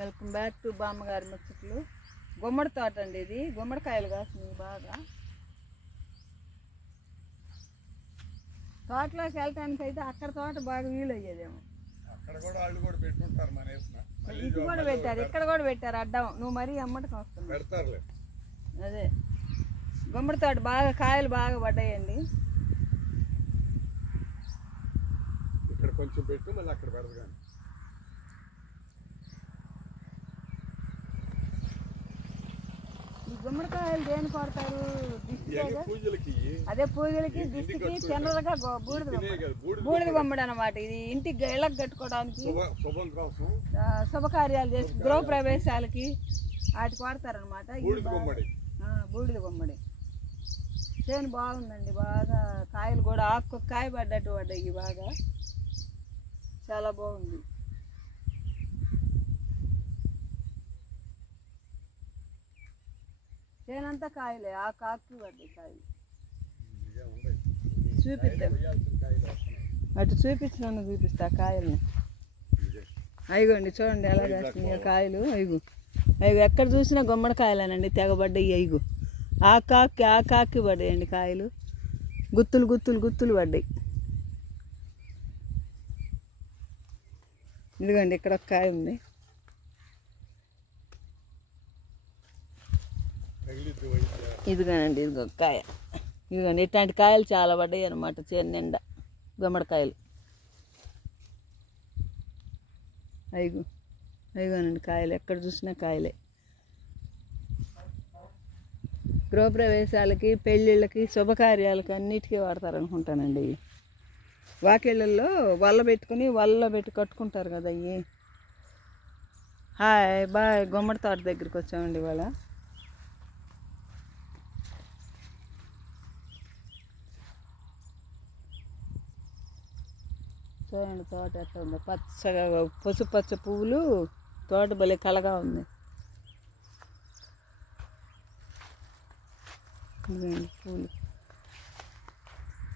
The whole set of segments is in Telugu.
వెల్కమ్ బ్యాక్ టు బామ్మగారి ముచ్చట్లు. గుమ్మడి తోట అండి ఇది. గుమ్మడికాయలు కాసినాయి బాగా. తోటలోకి వెళ్ళటానికి అయితే అక్కడ తోట బాగా వీలు అయ్యేదేమో. ఇటు కూడా పెట్టారు, ఇక్కడ కూడా పెట్టారు అడ్డం. నువ్వు మరీ అమ్మటికి వస్తున్నావు. అదే గుమ్మడి తోట బాగా కాయలు బాగా పడ్డాయండి. ఇక్కడ కొంచెం పెట్టు, మళ్ళీ అక్కడ పెడతాను. ఈ గుమ్మడికాయలు దేని కొడతారు? అదే పూజలకి, దిష్టికి, చంద్రులుగా బూడిద గుమ్మడి అనమాట. ఇది ఇంటికి ఇళ్ళకి కట్టుకోవడానికి, శుభకార్యాలు చేసి గృహప్రవేశాలకి వాటికి వాడతారనమాట. బూడిద గుమ్మడి చేను బాగుందండి. బాగా కాయలు కూడా ఆకు కాయ పడ్డట్టు పడ్డాయి. బాగా చాలా బాగుంది. చేనంతా కాయలే, ఆ కాకి పడ్డాయి కాయలు. చూపిస్తాను, అటు చూపించినాను, చూపిస్తా కాయల్ని. అయిగోండి చూడండి ఎలా చేస్తున్నాయి కాయలు. అయ్యో ఎక్కడ చూసినా గుమ్మడికాయలేనండి, తెగబడ్డాయి. అయ్యో ఆ కాకి పడ్డాయండి కాయలు. గుత్తులు గుత్తులు గుత్తులు పడ్డాయి. ఇదిగోండి ఇక్కడ ఒక కాయ ఉంది. ఇదిగోనండి ఇదిగో కాయ. ఇదిగోండి ఇట్లాంటి కాయలు చాలా పడ్డాయి అనమాట చేను నిండా గుమ్మడికాయలు. అయిగోనండి కాయలు, ఎక్కడ చూసినా కాయలే. గృహప్రవేశాలకి, పెళ్ళిళ్ళకి, శుభకార్యాలకి అన్నిటికీ వాడతారనుకుంటానండి. వాకిళ్ళల్లో వల్ల పెట్టి కట్టుకుంటారు కదా అవి. Hi bye. గుమ్మడి తోట దగ్గరికి వచ్చామండి ఇవాళ. చూడండి తోట ఎట్లా ఉందో, పచ్చగా పసుపచ్చ పువ్వులు. తోట భలే కలగా ఉంది. పూలు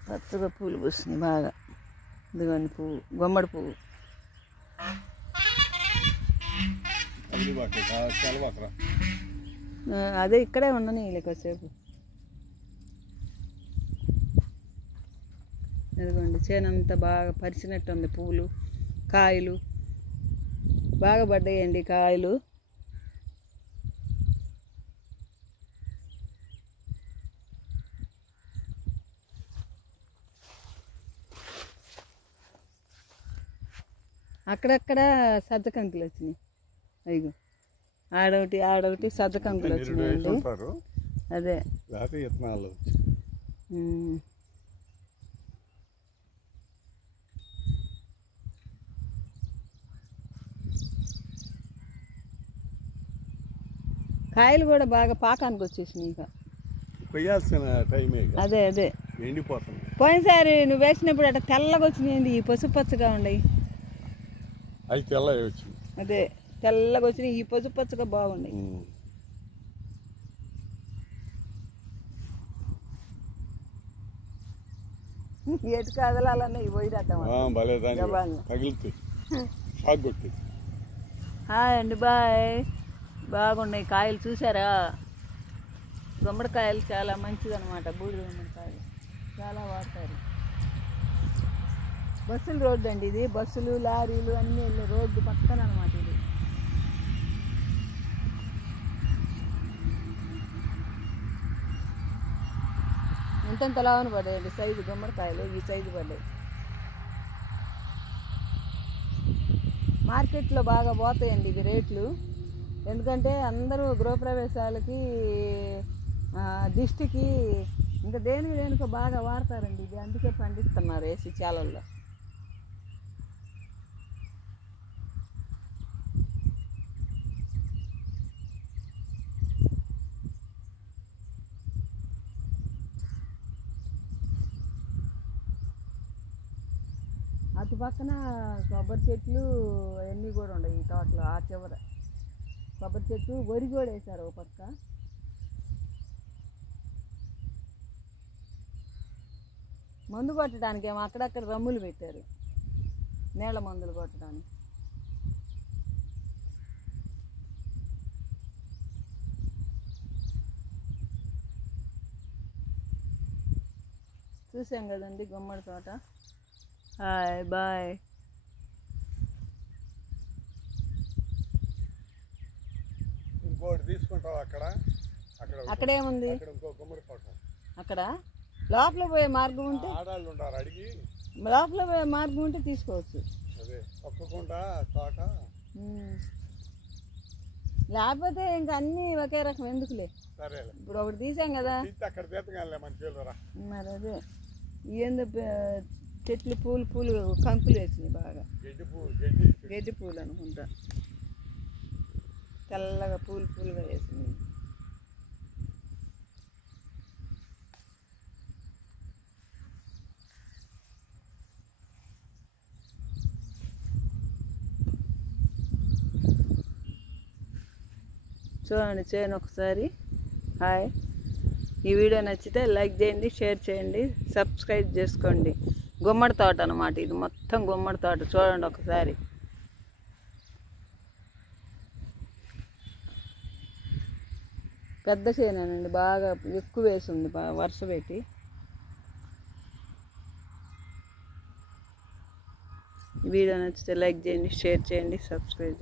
పచ్చగా పూలు పూసినాయి బాగా. ఇదిగోండి పువ్వు, గుమ్మడి పువ్వు. అదే ఇక్కడే ఉన్నాను లేకోసేపు. ఇదిగోండి చేనంతా బాగా పరిచినట్టు ఉంది. పువ్వులు, కాయలు బాగా పడ్డాయండి కాయలు. అక్కడక్కడ సజ్జ కంకులు వచ్చినాయి. అయ్యో ఆడొకటి సజ్జ కంకులు వచ్చినాయండి. అదే కాయలు కూడా బాగా పాకానికి వచ్చేసినాయి. ఇక అదే పోయినసారి నువ్వు వేసినప్పుడు అట్లా తెల్లగా వచ్చినాయండి. ఈ పసుపు పచ్చగా ఉన్నాయి. అదే తెల్లగా వచ్చినాయి. ఈ పసుపు పచ్చగా బాగున్నాయి. ఎటు కదలాలన్నా ఈ పోయిరద్దాం. హాయ్ అండి బాయ్. బాగున్నాయి కాయలు చూసారా? గుమ్మడికాయలు చాలా మంచిది అనమాట. బూడిద గుమ్మడికాయలు చాలా వాడతారు. బస్సుల రోడ్డు అండి ఇది. బస్సులు, లారీలు అన్నీ వెళ్ళే రోడ్డు పక్కన అనమాట ఇది. ఇంతంత లావన పడ్డాయండి సైజు గుమ్మడికాయలు. ఈ సైజు పడ్డాయి. మార్కెట్లో బాగా పోతాయండి ఇవి రేట్లు. ఎందుకంటే అందరూ గృహప్రవేశాలకి, దిష్టికి, ఇంకా దేనికో బాగా వాడతారండి ఇది. అందుకే పండిస్తున్నారు వేసి చాలల్లో. అటు పక్కన కొబ్బరి చెట్లు అవన్నీ కూడా ఉన్నాయి ఈ తోటలో. ఆ చివర కొబ్బరి చెట్టు, వరి కూడా వేశారు ఓ పక్క. మందు కొట్టడానికి ఏమో అక్కడక్కడ రమ్ములు పెట్టారు, నీళ్ళ మందులు కొట్టడానికి. చూసాం కదండి గుమ్మడి తోట. Hi boy. ఇంకోటి తీసుకుంటావు అక్కడ అక్కడేముంది? అక్కడ ఇంకో గుమ్మడి తోట. అక్కడ లోపల పోయే మార్గం ఉంటే, ఆడాళ్ళు ఉంటారు అడిగి లోపల పోయే మార్గం ఉంటే తీసుకోవచ్చు. అదే ఒక్కకుండా తోట. లేకపోతే ఇంకా అన్నీ ఒకే రకం ఎందుకులే. సరే ఇప్పుడు ఒకటి తీసాం కదా, అక్కడ తీతగానే మన చేతురా. మరి అదే ఏందో చెట్లు పూలు కంకులు వేసినాయి బాగా. గడ్డి పూలు అనుకుంటా, తెల్లగా పూలుగా వేసినాయి. చూడండి చేయను ఒకసారి. హాయ్. ఈ వీడియో నచ్చితే లైక్ చేయండి, షేర్ చేయండి, సబ్స్క్రైబ్ చేసుకోండి. గుమ్మడి తోట అన్నమాట ఇది, మొత్తం గుమ్మడి తోట. చూడండి ఒకసారి. పెద్ద చేనేనండి, బాగా ఎక్కువ వేసింది, వరుస పెట్టి. వీడియో నచ్చితే లైక్ చేయండి, షేర్ చేయండి, సబ్స్క్రైబ్ చేయండి.